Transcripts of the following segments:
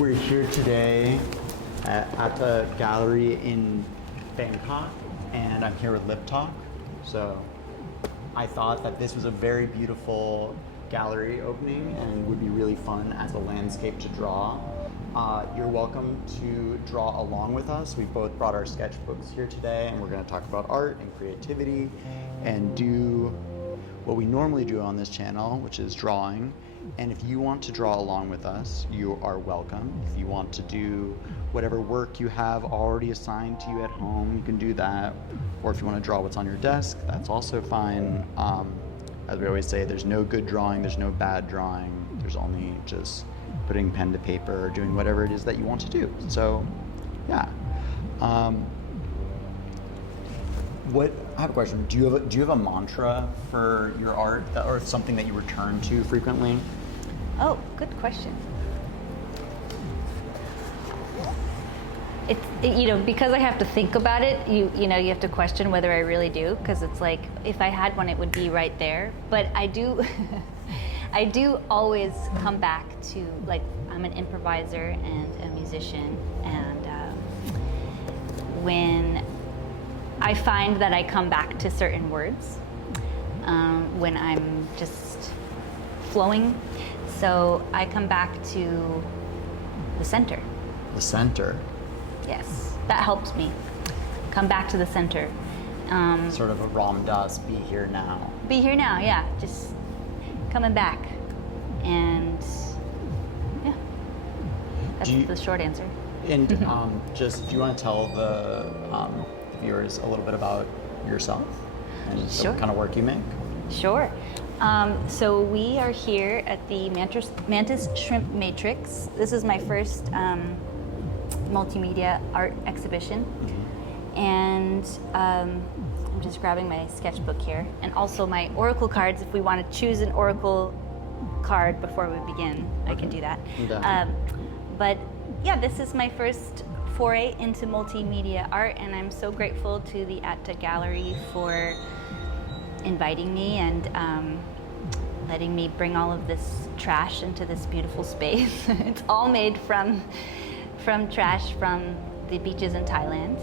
We're here today at the gallery in Bangkok, and I'm here with Liptalk. So I thought that this was a very beautiful gallery opening and would be really fun as a landscape to draw. You're welcome to draw along with us. We've both brought our sketchbooks here today, and we're going to talk about art and creativity and do what we normally do on this channel, which is drawing. And if you want to draw along with us, you are welcome. If you want to do whatever work you have already assigned to you at home, you can do that. Or if you want to draw what's on your desk, that's also fine. As we always say, there's no good drawing, there's no bad drawing. There's only just putting pen to paper or doing whatever it is that you want to do. So, yeah. I have a question. Do you have a mantra for your art or something that you return to frequently? Oh, good question. Because I have to think about it, you have to question whether I really do, because it's like if I had one, it would be right there. But I do, I do always come back to, like, I'm an improviser and a musician, and when I find that I come back to certain words when I'm just flowing. So I come back to the center. The center? Yes, that helps me. Come back to the center. Sort of a Ram Dass, be here now. Be here now, yeah. Just coming back. And yeah, that's the short answer. And just, do you want to tell the viewers a little bit about yourself and Sure. the kind of work you make? Sure. So we are here at the Mantis Shrimp Matrix. This is my first multimedia art exhibition. Mm-hmm. And I'm just grabbing my sketchbook here, and also my oracle cards. If we want to choose an oracle card before we begin, I can do that. But yeah, this is my first foray into multimedia art, and I'm so grateful to the Atta Gallery for inviting me and letting me bring all of this trash into this beautiful space. It's all made from trash from the beaches in Thailand,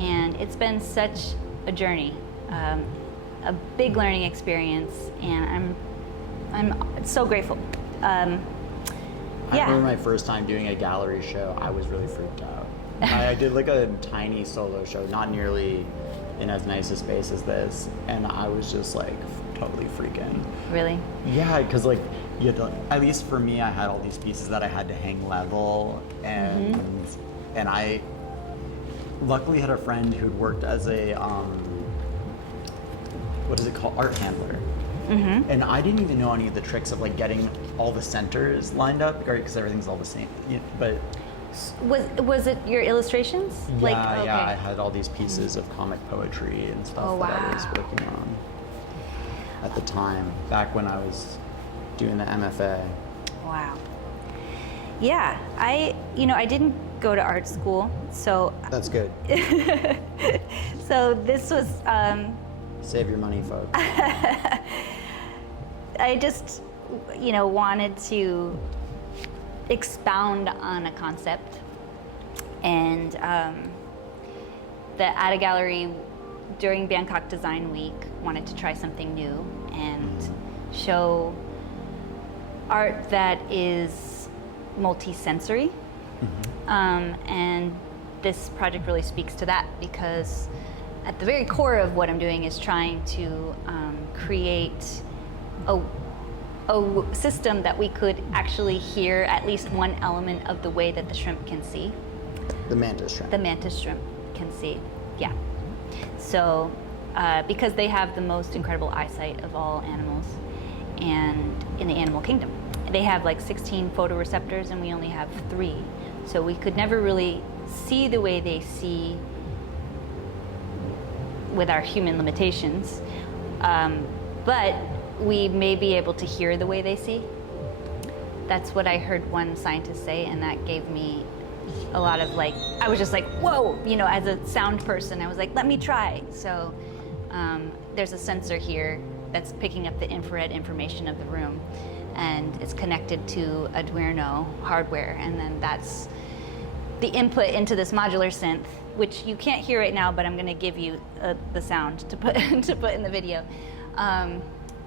and it's been such a journey, a big learning experience, and I'm so grateful. I remember my first time doing a gallery show, I was really freaked out. I did like a tiny solo show, not nearly in as nice a space as this, and I was just like totally freaking. Really? Yeah, because like you had to, at least for me, I had all these pieces that I had to hang level, and and I luckily had a friend who'd worked as a what is it called, art handler. Mm-hmm. And I didn't even know any of the tricks of like getting all the centers lined up, because everything's all the same. But was it your illustrations? Yeah, yeah. I had all these pieces of comic poetry and stuff that I was working on at the time, back when I was doing the MFA. Wow. Yeah, I didn't go to art school, so That's good. so this was. Save your money, folks. I just, wanted to expound on a concept, and the Atta Gallery during Bangkok Design Week wanted to try something new and show art that is multi-sensory. And this project really speaks to that, because at the very core of what I'm doing is trying to create a system that we could actually hear at least one element of the way that the shrimp can see. The mantis shrimp. The mantis shrimp can see, yeah. So, because they have the most incredible eyesight of all animals, and in the animal kingdom. They have like 16 photoreceptors, and we only have 3. So we could never really see the way they see with our human limitations, but we may be able to hear the way they see. That's what I heard one scientist say, and that gave me a lot of I was just like, whoa, as a sound person, I was like, let me try. So there's a sensor here that's picking up the infrared information of the room. and it's connected to Arduino hardware, and then that's the input into this modular synth, which you can't hear right now, but I'm going to give you the sound to put to put in the video.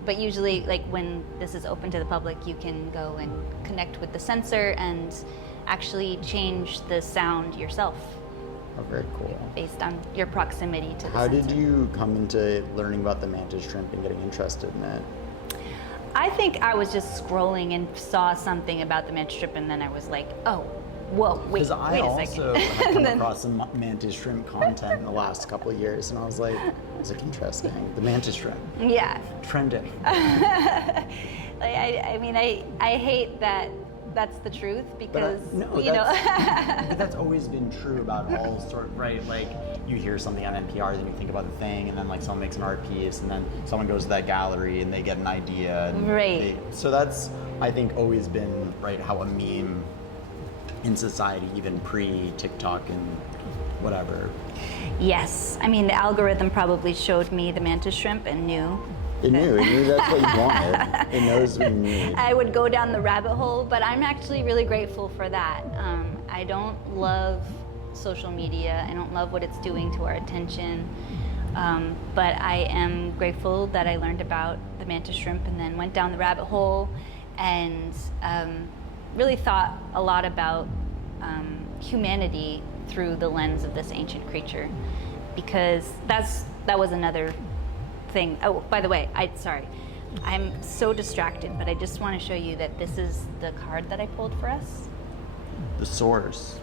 But usually, like when this is open to the public, you can go and connect with the sensor and actually change the sound yourself. Oh, very cool. Based on your proximity to the How sensor. did you come into learning about the mantis shrimp and getting interested in it? I think I was just scrolling and saw something about the mantis shrimp, and then I was like, oh, whoa, wait Because I a also second. have come Then- across some mantis shrimp content in the last couple of years, and I was like, it's like interesting. The mantis shrimp. Yeah. Trending. I mean, I hate that that's the truth because, but that's always been true about all right? Like, you hear something on NPR, then you think about the thing, and then like someone makes an art piece, and then someone goes to that gallery and they get an idea. And Right. So that's, I think, always been, right, how a meme in society, even pre-TikTok and whatever. Yes. I mean, the algorithm probably showed me the mantis shrimp and knew. It knew that's what you wanted. It knows what you need. I would go down the rabbit hole, but I'm actually really grateful for that. I don't love social media. I don't love what it's doing to our attention. But I am grateful that I learned about the mantis shrimp and then went down the rabbit hole and really thought a lot about humanity through the lens of this ancient creature, because that was another thing. Oh, by the way, I'm so distracted, but I just want to show you that this is the card that I pulled for us. The source.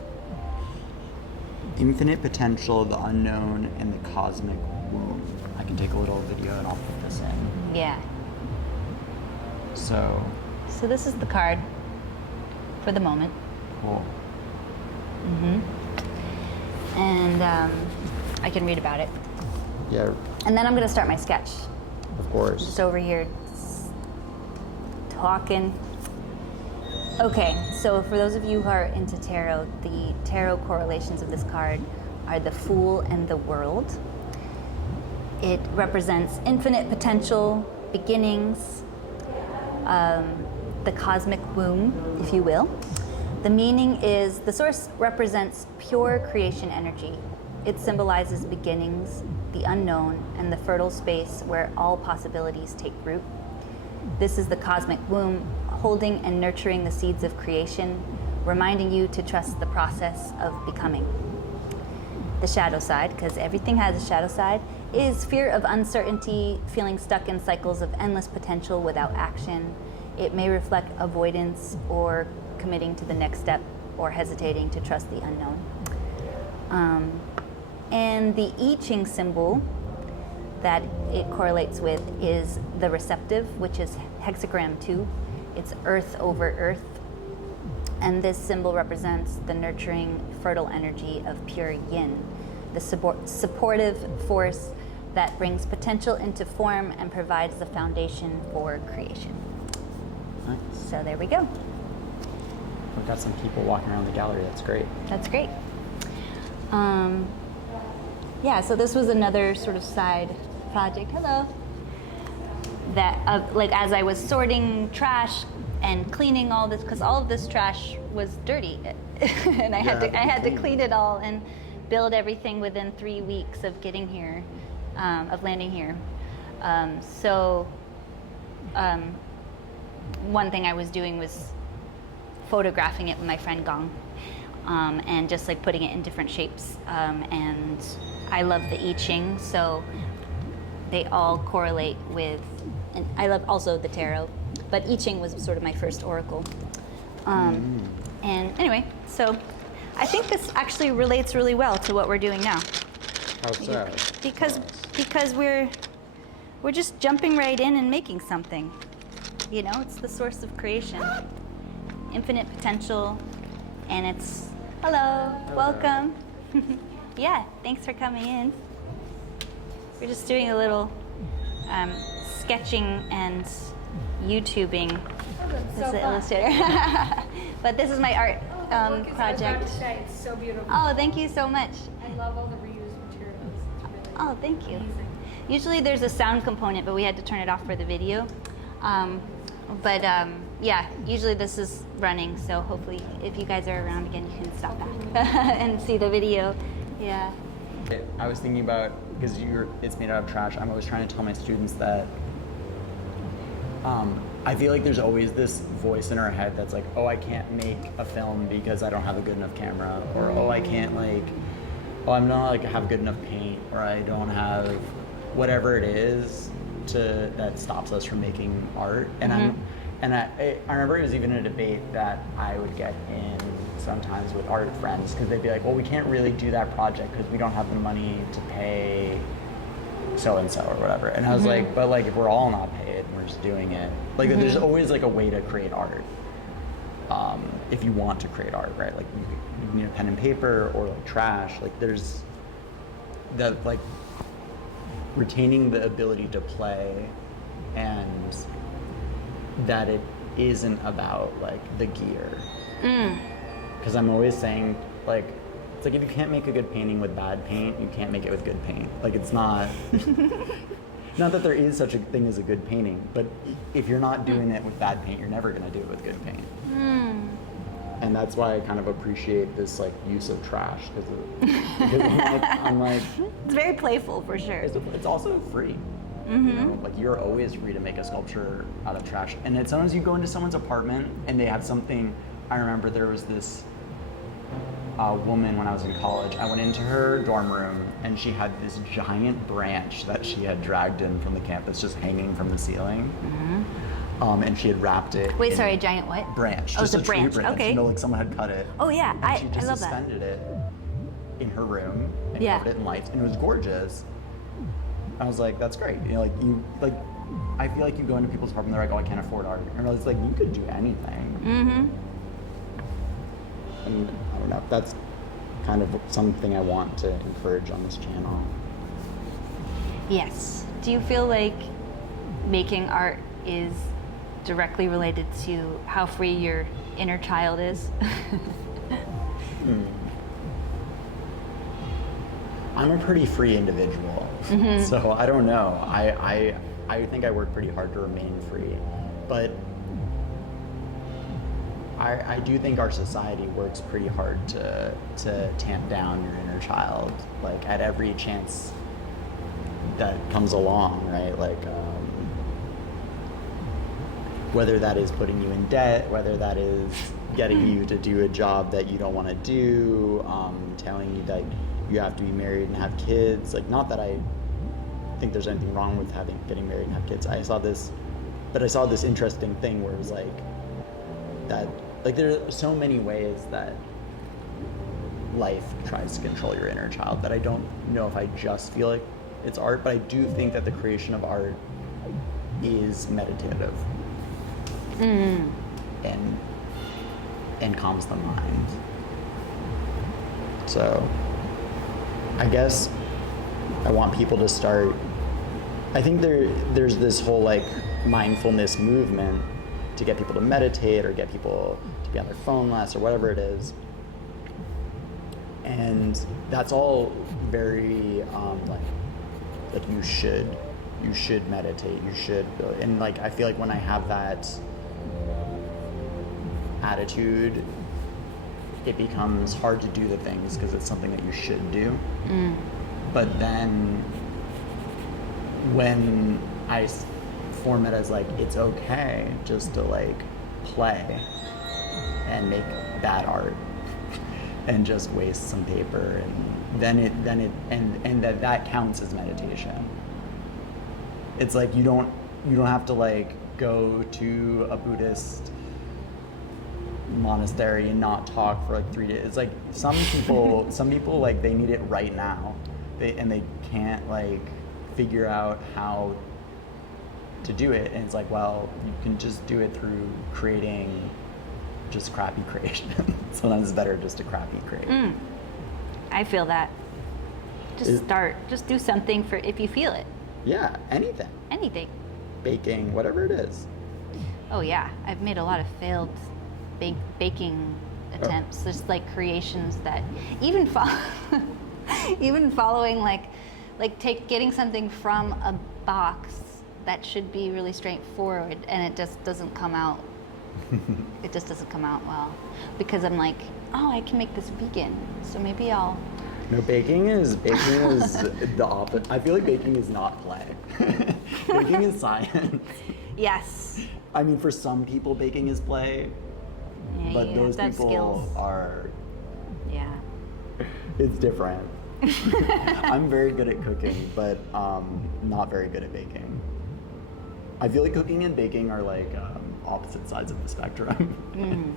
Infinite potential, the unknown, and the cosmic womb. I can take a little video and I'll put this in. Yeah. So this is the card for the moment. cool. And I can read about it. Yeah, And then I'm going to start my sketch. of course. Just over here talking. Okay, so for those of you who are into tarot, the tarot correlations of this card are the Fool and the World. It represents infinite potential, beginnings, the cosmic womb, if you will. The meaning is the source represents pure creation energy. It symbolizes beginnings, the unknown, and the fertile space where all possibilities take root. This is the cosmic womb, holding and nurturing the seeds of creation, reminding you to trust the process of becoming. The shadow side, because everything has a shadow side, is fear of uncertainty, feeling stuck in cycles of endless potential without action. It may reflect avoidance or committing to the next step or hesitating to trust the unknown. And the I Ching symbol that it correlates with is the receptive, which is hexagram 2. It's earth over earth. And this symbol represents the nurturing, fertile energy of pure yin, the supportive force that brings potential into form and provides the foundation for creation. Nice. So there we go. We've got some people walking around the gallery. That's great. That's great. Yeah, so this was another sort of side project. Hello. That, like, as I was sorting trash and cleaning all this, because all of this trash was dirty, and I had to clean it all and build everything within 3 weeks of getting here, of landing here. One thing I was doing was photographing it with my friend Gong, and just like putting it in different shapes. And I love the I Ching, so they all correlate with, and I love also the tarot, but I Ching was sort of my first oracle. And anyway, so I think this actually relates really well to what we're doing now. How so? Because we're just jumping right in and making something. You know, it's the source of creation, infinite potential, and it's hello. Welcome. Yeah, thanks for coming in. We're just doing a little sketching and YouTubing as the illustrator. But this is my art Look, it's project. It's so beautiful. Oh, thank you so much. I love all the reused materials. It's really Oh, thank you. amazing. Usually there's a sound component, but we had to turn it off for the video. yeah, usually this is running, so hopefully if you guys are around again, you can stop back and see the video. Yeah. I was thinking about, because it's made out of trash, I'm always trying to tell my students that I feel like there's always this voice in our head that's like, oh, I can't make a film because I don't have a good enough camera, or oh, I can't I'm not like have good enough paint, or I don't have whatever it is that stops us from making art. And I remember it was even a debate that I would get in sometimes with art friends, because they'd be like, well, we can't really do that project because we don't have the money to pay so-and-so or whatever. And I was like, but like if we're all not paid, we're just doing it. Like there's always like a way to create art. If you want to create art, right? Like you need a pen and paper or like trash. Like there's that, like retaining the ability to play, and that it isn't about like the gear. Because I'm always saying, like, it's like if you can't make a good painting with bad paint, you can't make it with good paint. Like it's not not that there is such a thing as a good painting, but if you're not doing it with bad paint, you're never going to do it with good paint. And that's why I kind of appreciate this like use of trash, because I'm like, it's very playful for sure. It's also free. You know, like you're always free to make a sculpture out of trash. And then sometimes you go into someone's apartment and they have something. I remember there was this woman when I was in college. I went into her dorm room and she had this giant branch that she had dragged in from the campus, just hanging from the ceiling. And she had wrapped it. Wait, sorry, a giant what? Branch. Oh, just it's a branch. Tree branch. Okay. You know, like someone had cut it. Oh yeah, And she just I love that. suspended it in her room and Yeah. covered it in lights, and it was gorgeous. I was like, that's great. You know, I feel like you go into people's apartment, they're like, oh, I can't afford art. And it's like, you could do anything. And I don't know, that's kind of something I want to encourage on this channel. Yes. Do you feel like making art is directly related to how free your inner child is? I'm a pretty free individual, so I don't know. I think I work pretty hard to remain free, but I do think our society works pretty hard to tamp down your inner child, like at every chance that comes along, right? Like whether that is putting you in debt, whether that is getting you to do a job that you don't want to do, telling you that you have to be married and have kids. Like, not that I think there's anything wrong with getting married and have kids. I saw this interesting thing where it was like that, like there are so many ways that life tries to control your inner child that I don't know if I just feel like it's art, but I do think that the creation of art is meditative and calms the mind. So I guess I want people to start. I think there's this whole like mindfulness movement to get people to meditate or get people to be on their phone less or whatever it is, and that's all very like you should meditate, you should, and like I feel like when I have that attitude, it becomes hard to do the things because it's something that you should do. But then when I form it as like it's okay just to like play and make bad art and just waste some paper, and that counts as meditation. It's like you don't have to like go to a Buddhist monastery and not talk for like 3 days. It's like some people like they need it right now, they can't like figure out how to do it, and it's like, well, you can just do it through creating just crappy creation. Sometimes it's better just to crappy create. I feel that. Just start. Just do something for if you feel it. Yeah, anything. Anything. Baking, whatever it is. Oh yeah, I've made a lot of failed baking attempts. Just like creations that even even following like getting something from a box that should be really straightforward, and it just doesn't come out It just doesn't come out well because I'm like, oh, I can make this vegan, so maybe I'll. No, baking is the opposite. I feel like baking is not play. Baking is science. Yes. I mean, for some people, baking is play, Yeah, but you those have to have people skills. are. Yeah. It's different. I'm very good at cooking, but not very good at baking. I feel like cooking and baking are like opposite sides of the spectrum.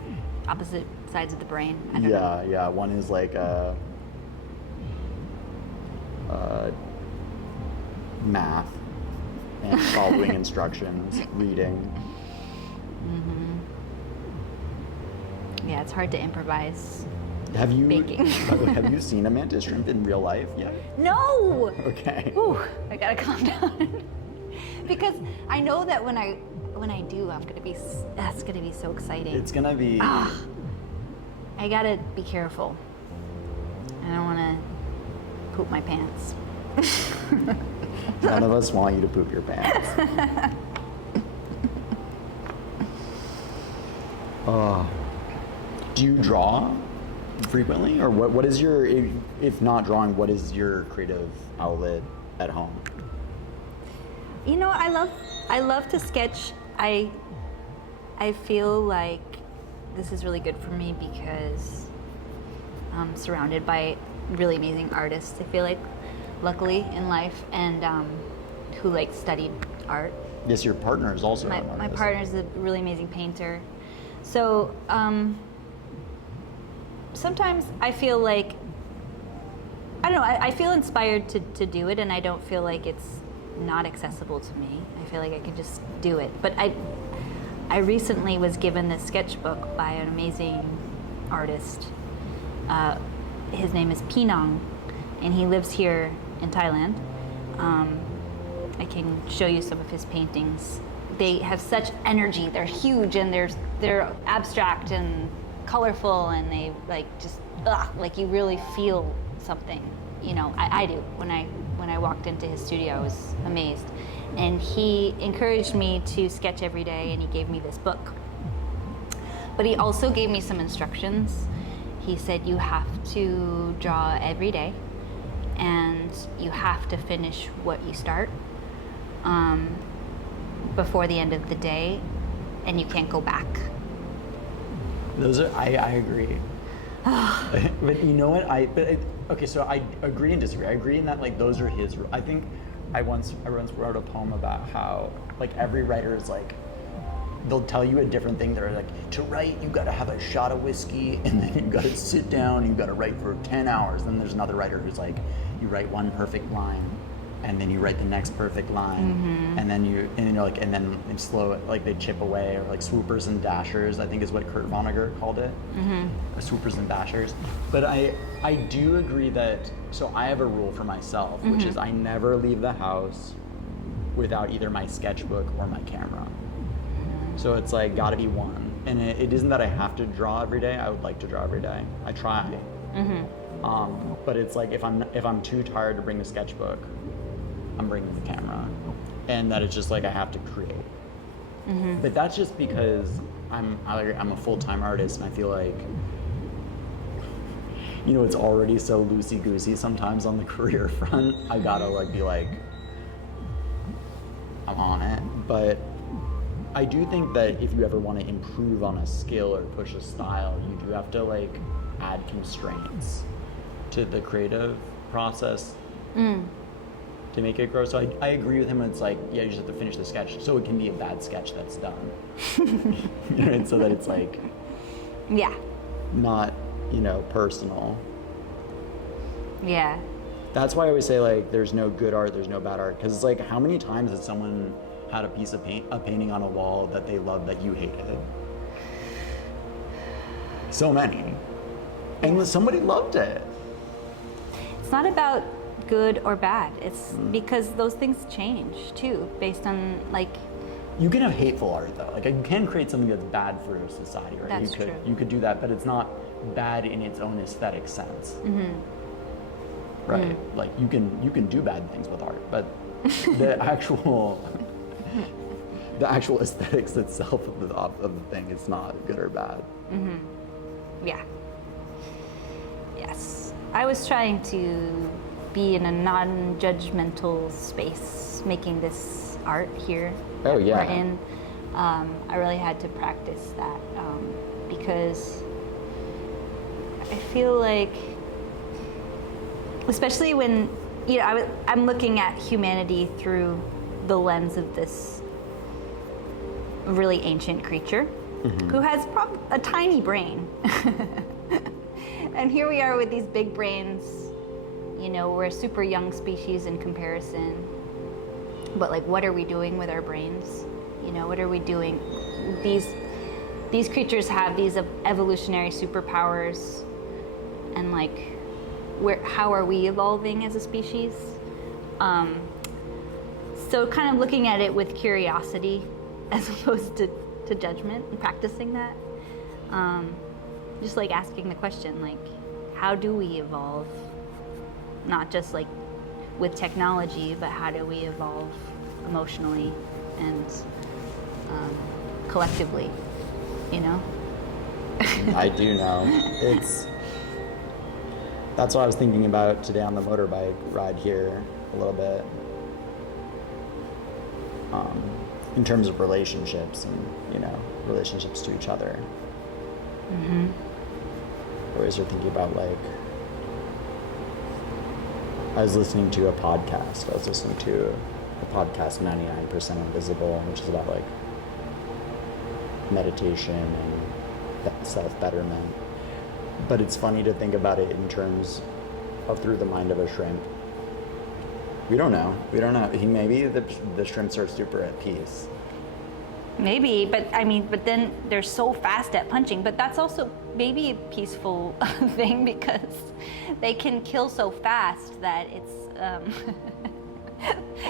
Opposite sides of the brain. I don't know. Yeah. One is like math and following instructions, reading. Yeah, it's hard to improvise. Have you Baking. have you seen a mantis shrimp in real life yet? No. Okay. Ooh, I gotta calm down. Because I know that when I do, that's gonna be so exciting. It's gonna be. I gotta be careful. I don't wanna poop my pants. None of us want you to poop your pants. Do you draw frequently, or what is your, if not drawing, what is your creative outlet at home? You know, I love to sketch. I feel like this is really good for me because I'm surrounded by really amazing artists. I feel like, luckily in life, and who like studied art. Yes, your partner is also an My artist. partner's a really amazing painter. So sometimes I feel like, I don't know, I feel inspired to do it, and I don't feel like it's not accessible to me. I feel like I can just do it. But I recently was given this sketchbook by an amazing artist. His name is Pinong, and he lives here in Thailand. I can show you some of his paintings. They have such energy. They're huge, and they're abstract and colorful, and they like just like you really feel something. You know, I do. When I walked into his studio, I was amazed. And he encouraged me to sketch every day, and he gave me this book. But he also gave me some instructions. He said, you have to draw every day, and you have to finish what you start before the end of the day, and you can't go back. Those are, I agree. But you know what, okay, so I agree and disagree. I agree in that like those are his, I think I once wrote a poem about how like every writer is like, they'll tell you a different thing. They're like, to write, you gotta have a shot of whiskey, and then you gotta sit down, you gotta write for 10 hours. Then there's another writer who's like, you write one perfect line, and then you write the next perfect line, and then you're like, and then they slow it, like they chip away, or like swoopers and dashers, I think is what Kurt Vonnegut called it, swoopers and dashers. But I do agree that, so I have a rule for myself, which is I never leave the house without either my sketchbook or my camera. So it's like gotta be one. And it isn't that I have to draw every day. I would like to draw every day. I try. But it's like if I'm too tired to bring the sketchbook, I'm bringing the camera. And that it's just like I have to create. But that's just because I'm a full-time artist, and I feel like, you know, it's already so loosey-goosey sometimes on the career front. I gotta like be like, I'm on it. But I do think that if you ever want to improve on a skill or push a style, you do have to like add constraints to the creative process to make it grow. So I agree with him. It's like, yeah, you just have to finish the sketch, so it can be a bad sketch that's done. You know, so that it's like, Yeah. not, you know, personal. Yeah. That's why I always say like, there's no good art, there's no bad art, because it's like, how many times has someone had a piece of a painting on a wall that they loved that you hated? So many. And somebody loved it. It's not about good or bad. It's because those things change too, based on like. You can have hateful art though. Like you can create something that's bad for society, right? That's true. You could do that, but it's not bad in its own aesthetic sense. Right? Like you can do bad things with art, but the actual the actual aesthetics itself of the thing is not good or bad. Yeah. Yes. I was trying to be in a non-judgmental space making this art here Oh, that yeah. we're in. I really had to practice that because I feel like, especially when, you know, I'm looking at humanity through the lens of this really ancient creature who has a tiny brain. And here we are with these big brains. You know, we're a super young species in comparison. But like, what are we doing with our brains? You know, what are we doing? These creatures have these evolutionary superpowers, and like, how are we evolving as a species? So kind of looking at it with curiosity as opposed to judgment, and practicing that. Just like asking the question, like, how do we evolve? Not just like with technology, but how do we evolve emotionally and collectively, you know? I do know. That's what I was thinking about today on the motorbike ride here a little bit. In terms of relationships and, you know, relationships to each other. Always are thinking about, like, I was listening to a podcast. I was listening to a podcast, 99% Invisible, which is about like meditation and self-betterment. But it's funny to think about it in terms of through the mind of a shrimp. We don't know. Maybe the shrimps are super at peace. Maybe, but I mean, but then they're so fast at punching. But that's also maybe a peaceful thing because they can kill so fast that it's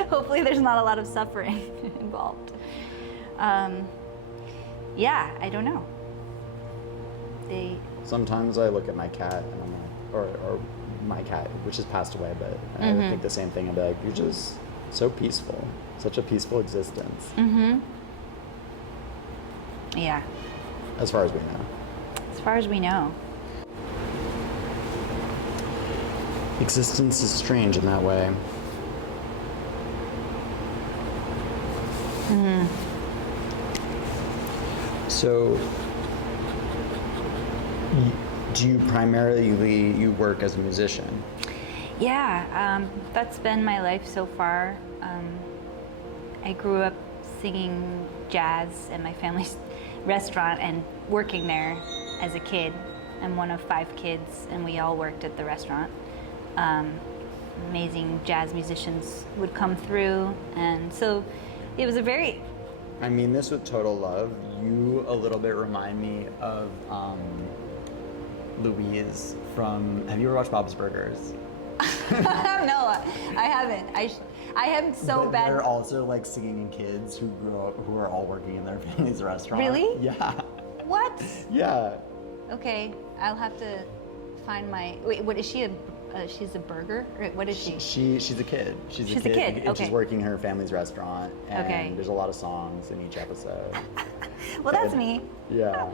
hopefully there's not a lot of suffering involved. Yeah, I don't know. Sometimes I look at my cat and I'm like, or my cat, which has passed away, but I would think the same thing. I'd be like, you're just so peaceful, such a peaceful existence. Yeah. As far as we know. As far as we know. Existence is strange in that way. So, do you primarily work as a musician? Yeah, that's been my life so far. I grew up singing jazz in my family's restaurant and working there as a kid. I'm one of 5 kids, and we all worked at the restaurant. Amazing jazz musicians would come through, and so it was a very... I mean this with total love. You a little bit remind me of Louise from... Have you ever watched Bob's Burgers? No, I haven't. I am so But bad. They're also like singing in kids who grew up, who are all working in their family's restaurant. Really? Yeah. What? Yeah. Okay, I'll have to find my... Wait, what is she? She's a burger? Or what is she? She's a kid. She's a kid. And okay. she's working in her family's restaurant. And Okay. there's a lot of songs in each episode. Well, that's me. Yeah.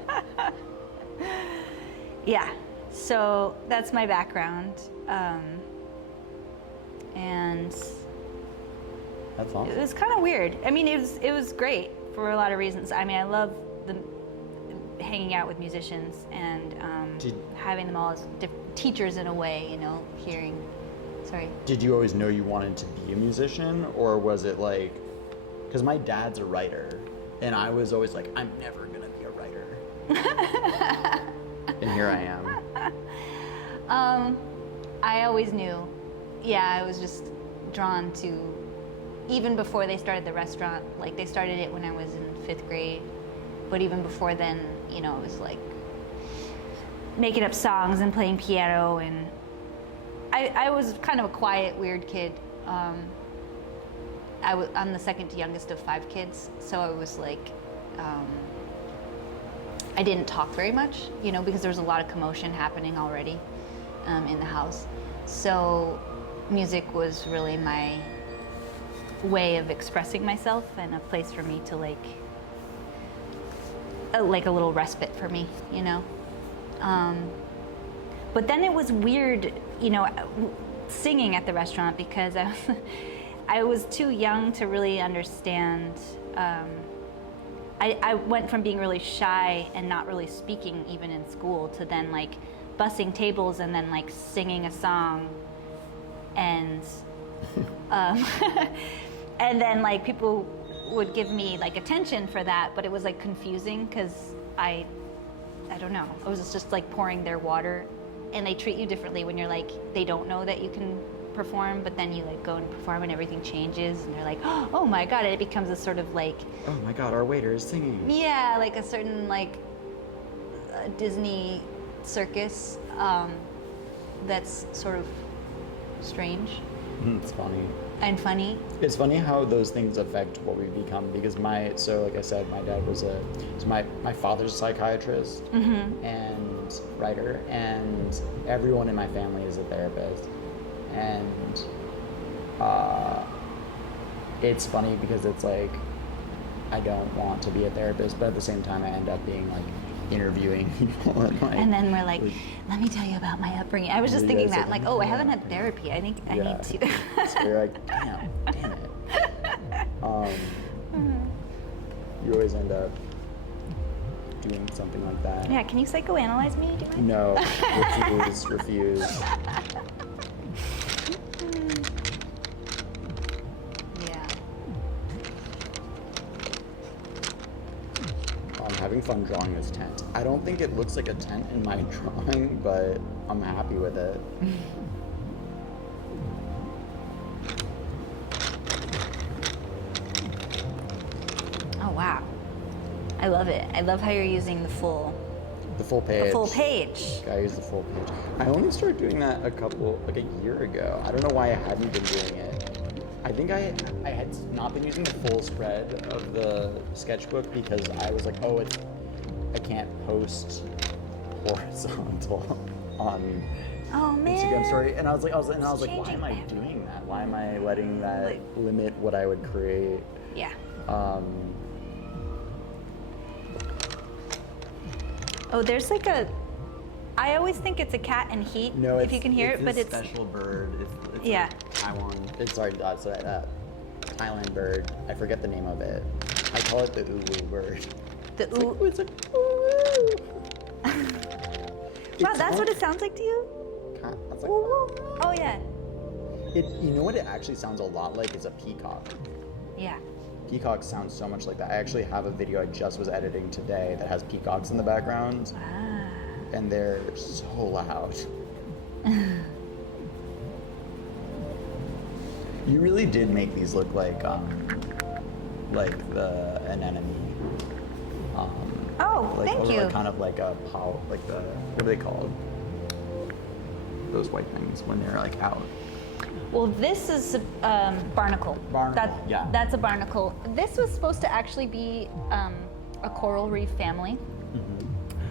Yeah, so that's my background. And That's it awesome. was kind of weird. I mean, it was great for a lot of reasons. I mean, I love hanging out with musicians and having them all as teachers in a way, you know, hearing. Sorry. Did you always know you wanted to be a musician, or was it like, because my dad's a writer, and I was always like, I'm never gonna be a writer. And here I am. I always knew. Yeah, I was just drawn to, even before they started the restaurant, like they started it when I was in 5th grade, but even before then, you know, it was like making up songs and playing piano, and I was kind of a quiet, weird kid. I'm the second youngest of 5 kids, so I was like, I didn't talk very much, you know, because there was a lot of commotion happening already in the house. So music was really my way of expressing myself and a place for me to like a little respite for me, you know. But then it was weird, you know, singing at the restaurant because I was too young to really understand. I went from being really shy and not really speaking even in school to then like bussing tables and then like singing a song and and then like people would give me like attention for that, but it was like confusing because I don't know, it was just like pouring their water, and they treat you differently when you're like, they don't know that you can perform, but then you like go and perform and everything changes and they're like, oh my god, and it becomes a sort of like, oh my god, our waiter is singing. Yeah, like a certain like Disney circus that's sort of strange. It's funny. And funny. It's funny how those things affect what we become, because like I said, my dad was my father's a psychiatrist and writer, and everyone in my family is a therapist. And it's funny because it's like, I don't want to be a therapist, but at the same time I end up being like interviewing people and then we're like, let me tell you about my upbringing. I was just thinking that, like, oh, I haven't had therapy. I think I need to. So you're like, damn it. You always end up doing something like that. Yeah, can you psychoanalyze me? Do you mind? No, refuse. Having fun drawing this tent. I don't think it looks like a tent in my drawing, but I'm happy with it. Oh wow, I love it. I love how you're using the full page. The full page. I use the full page. I only started doing that a year ago. I don't know why I hadn't been doing it. I think I had not been using the full spread of the sketchbook because I was like, I can't post horizontal on Instagram story, and I was like, why am I doing that? Why am I letting that limit what I would create? Yeah. There's like I always think it's a cat in heat. No, if you can hear it, but it's a special bird. It's yeah. Like Taiwan. Thailand bird. I forget the name of it. I call it the uwu bird. The ooh. It's like ooh. Wow, that's what it sounds like to you? Like, oh yeah. You know what it actually sounds a lot like is a peacock. Yeah. Peacocks sound so much like that. I actually have a video I just was editing today that has peacocks in the background. And they're so loud. You really did make these look like an anemone. Thank you. Kind of like a what are they called? Those white things when they're like out. Well, this is a barnacle. Yeah. That's a barnacle. This was supposed to actually be a coral reef family.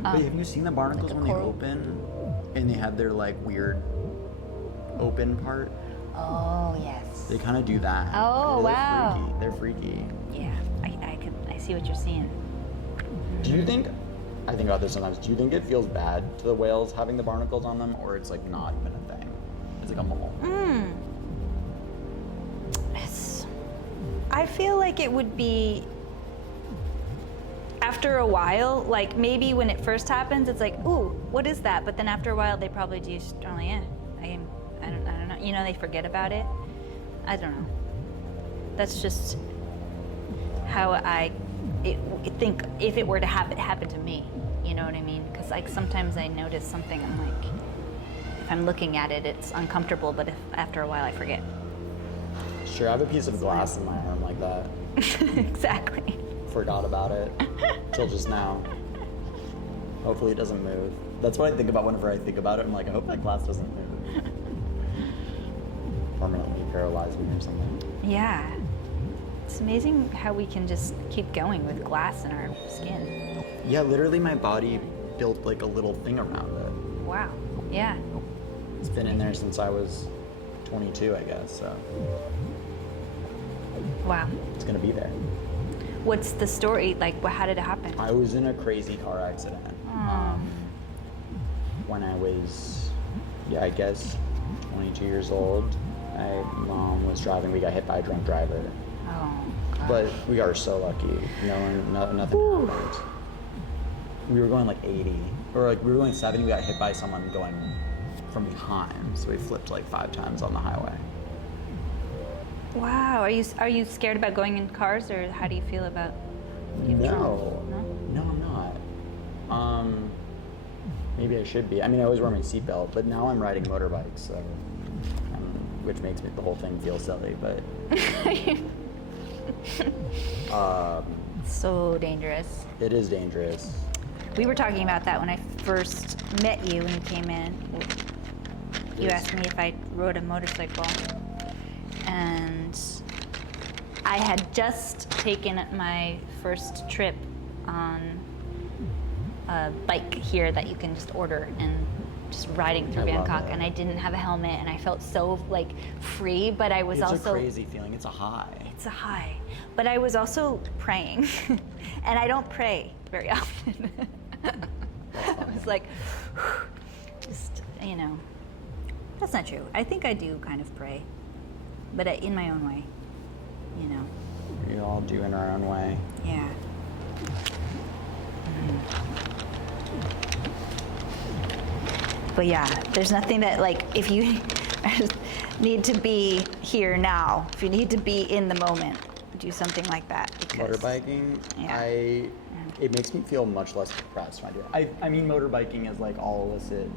But have you seen the barnacles when they open and they have their like weird open part? Oh yes. They kind of do that. Oh wow. They're freaky. Yeah, I see what you're seeing. Do you think? I think about this sometimes. Do you think it feels bad to the whales having the barnacles on them, or it's like not even a thing? It's like a mole. I feel like it would be. After a while, like maybe when it first happens, it's like, ooh, what is that? But then after a while, they probably just are like, I don't know. You know, they forget about it. I don't know. That's just how I think if it were to happen to me. You know what I mean? Because like sometimes I notice something, I'm like, if I'm looking at it, it's uncomfortable. But if after a while, I forget. Sure, I have a piece of glass in my arm like that. Exactly. Forgot about it till just now. Hopefully it doesn't move. That's what I think about whenever I think about it. I'm like, I hope that glass doesn't move. Permanently paralyze me or something. Yeah. It's amazing how we can just keep going with glass in our skin. Yeah, literally my body built like a little thing around it. Wow. Yeah. It's been in there since I was 22, I guess, so. Wow. It's gonna be there. What's the story? Like, how did it happen? I was in a crazy car accident. When I was, I guess, 22 years old. My mom was driving. We got hit by a drunk driver. Oh, God. But we got so lucky. Nothing happened. We were going like 80, or like we were going 70. We got hit by someone going from behind, so we flipped like 5 times on the highway. Wow. Are you scared about going in cars, or how do you feel about? No, I'm not. Maybe I should be. I mean, I always wear my seatbelt, but now I'm riding motorbikes, so which makes the whole thing feel silly. But so dangerous. it is dangerous. We were talking about that when I first met you when you came in. You asked me if I rode a motorcycle, and I had just taken my first trip on a bike here that you can just order, and just riding through I love Bangkok, it. and I didn't have a helmet, and I felt so like free, but I was It's also a crazy feeling. It's a high. It's a high, but I was also praying, and I don't pray very often. I was like, just, that's not true. I think I do kind of pray, but in my own way, We all do in our own way. yeah. But yeah, there's nothing that, like, if you need to be here now, if you need to be in the moment, do something like that. Because, Motorbiking, Yeah. it makes me feel much less depressed when I do it. I mean, motorbiking is like all illicit,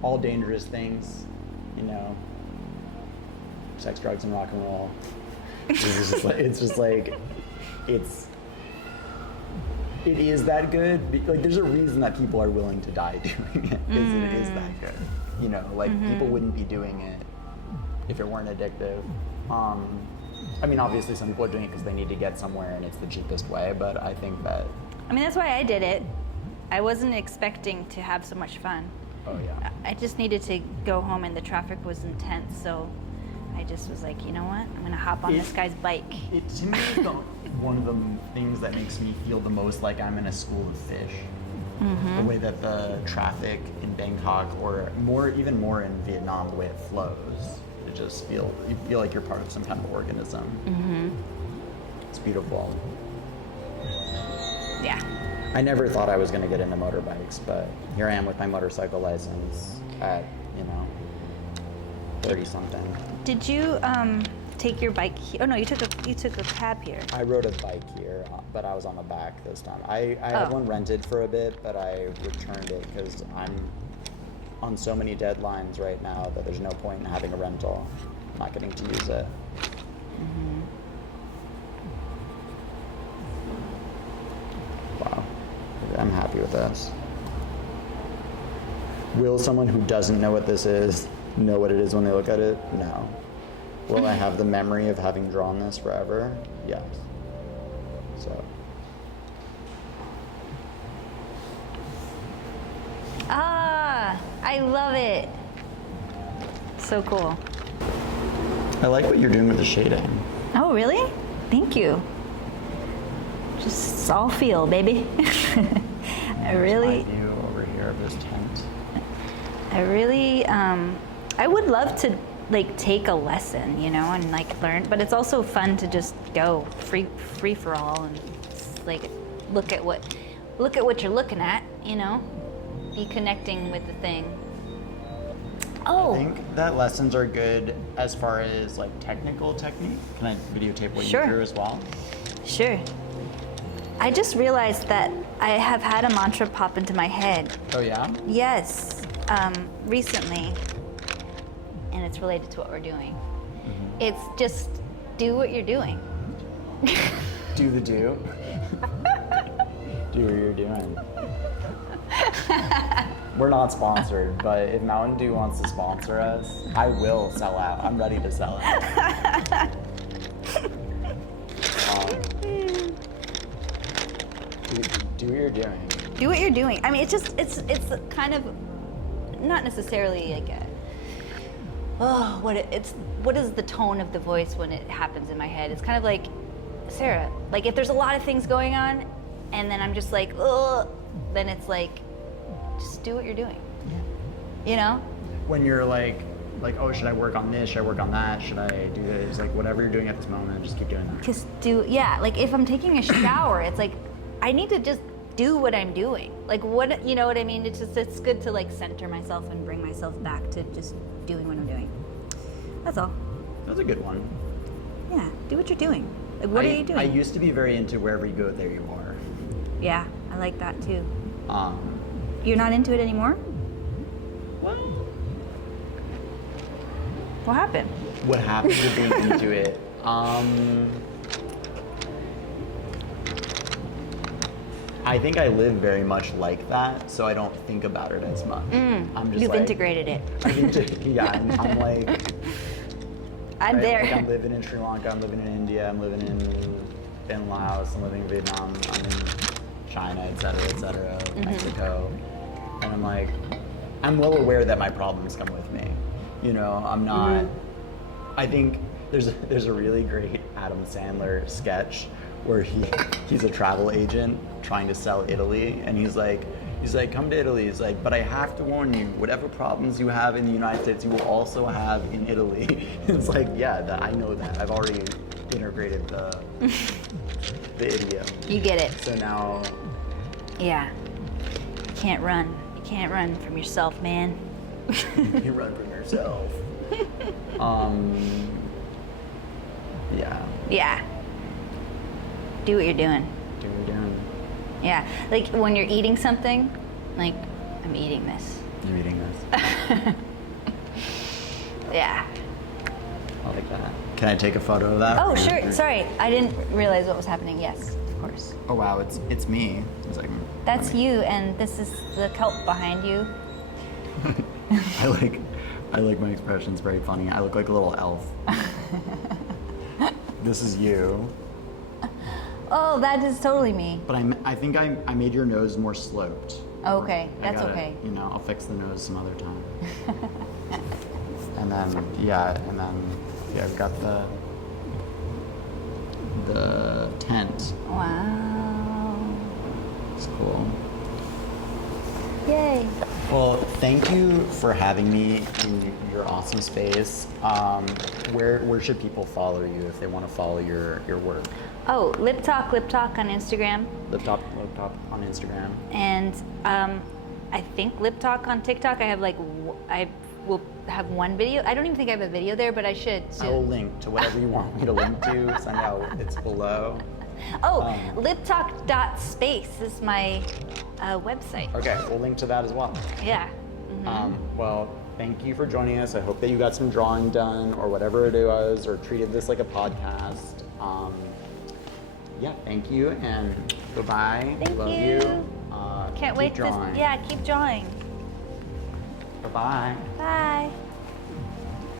all dangerous things, sex, drugs, and rock and roll. It is that good. Like, there's a reason that people are willing to die doing it. It is that good. People wouldn't be doing it if it weren't addictive. I mean, obviously, some people are doing it because they need to get somewhere and it's the cheapest way. But I think that. I mean, that's why I did it. I wasn't expecting to have so much fun. Oh yeah. I just needed to go home, and the traffic was intense, so I just was like, you know what? I'm gonna hop on this guy's bike. It to me is one of the things that makes me feel the most like I'm in a school of fish. The way that the traffic in Bangkok, or even more in Vietnam, the way it flows, you feel like you're part of some kind of organism. It's beautiful. Yeah. I never thought I was going to get into motorbikes, but here I am with my motorcycle license at 30 something. Did you take your bike? Oh no, you took a cab here. I rode a bike here, but I was on the back this time. I had one rented for a bit, but I returned it because I'm on so many deadlines right now that there's no point in having a rental. I'm not getting to use it. Wow. I'm happy with this. Will someone who doesn't know what this is know what it is when they look at it? No. Will I have the memory of having drawn this forever? Yes. So. I love it. So cool. I like what you're doing with the shading. Oh, really? Thank you. Just all feel, baby. I really. My view over here of this tent. I would love to take a lesson, and learn, but it's also fun to just go free for all and look at what you're looking at, be connecting with the thing. Oh. I think that lessons are good as far as technical technique. Can I videotape what Sure. you drew as well? Sure. I just realized that I have had a mantra pop into my head. Oh yeah? Yes, recently, and it's related to what we're doing. It's just do what you're doing. Do the do. Do what you're doing. We're not sponsored, but if Mountain Dew wants to sponsor us, I will sell out. I'm ready to sell out. Do what you're doing. Do what you're doing. I mean, it's kind of not necessarily oh, what is the tone of the voice when it happens in my head? It's kind of like, Sarah, like if there's a lot of things going on and then I'm just like, ugh, then it's like, just do what you're doing. You know? When you're like, oh, should I work on this? Should I work on that? Should I do this? Like whatever you're doing at this moment, just keep doing that. Just yeah, like if I'm taking a shower, it's like, I need to just do what I'm doing. Like what, you know what I mean? It's good to like center myself and bring myself back to just doing what I'm doing. That's all. That's a good one. Yeah, do what you're doing. Like what are you doing? I used to be very into wherever you go, there you are. Yeah, I like that too. You're not into it anymore? Well, What happened? what happened to being into it? I think I live very much like that, so I don't think about it as much. I'm just You've like, integrated it. Yeah, I'm like, I'm right, there. like I'm living in Sri Lanka, I'm living in India, I'm living in Laos, I'm living in Vietnam, I'm in China, etc., Mexico. And I'm like, I'm well aware that my problems come with me. You know, I'm not, I think there's a really great Adam Sandler sketch where he's a travel agent trying to sell Italy, and he's like, come to Italy. He's like, but I have to warn you, whatever problems you have in the United States, you will also have in Italy. It's like, yeah, I know that. I've already integrated the idiom. You get it. So now, Yeah. You can't run. You can't run from yourself, man. you run from yourself. Yeah. Yeah. Do what you're doing. Do what you're doing. Yeah. Like when you're eating something, like, I'm eating this. You're eating this. Yeah. I like that. Can I take a photo of that? Oh, sure. Sorry. I didn't realize what was happening. Yes, of course. Oh wow, it's me. It's like, That's you, and this is the kelp behind you. I like my expressions. Very funny. I look like a little elf. This is you. Oh, that is totally me. But I think I made your nose more sloped. Okay, I that's gotta, okay. You know, I'll fix the nose some other time. and then I've got the tent. Wow. It's cool. Yay. Well, thank you for having me in your awesome space. Where should people follow you if they want to follow your work? Oh, Liptalk on Instagram. Liptalk on Instagram. And I think Liptalk on TikTok. I will have one video. I don't even think I have a video there, but I should soon. I will link to whatever you want me to link to. Send out. It's below. Oh, liptalk.space is my website. Okay, we'll link to that as well. Yeah. Well, thank you for joining us. I hope that you got some drawing done or whatever it was, or treated this like a podcast. Yeah, thank you, and goodbye. Thank Love you. Keep Can't wait drawing. to keep drawing. Bye-bye. Bye.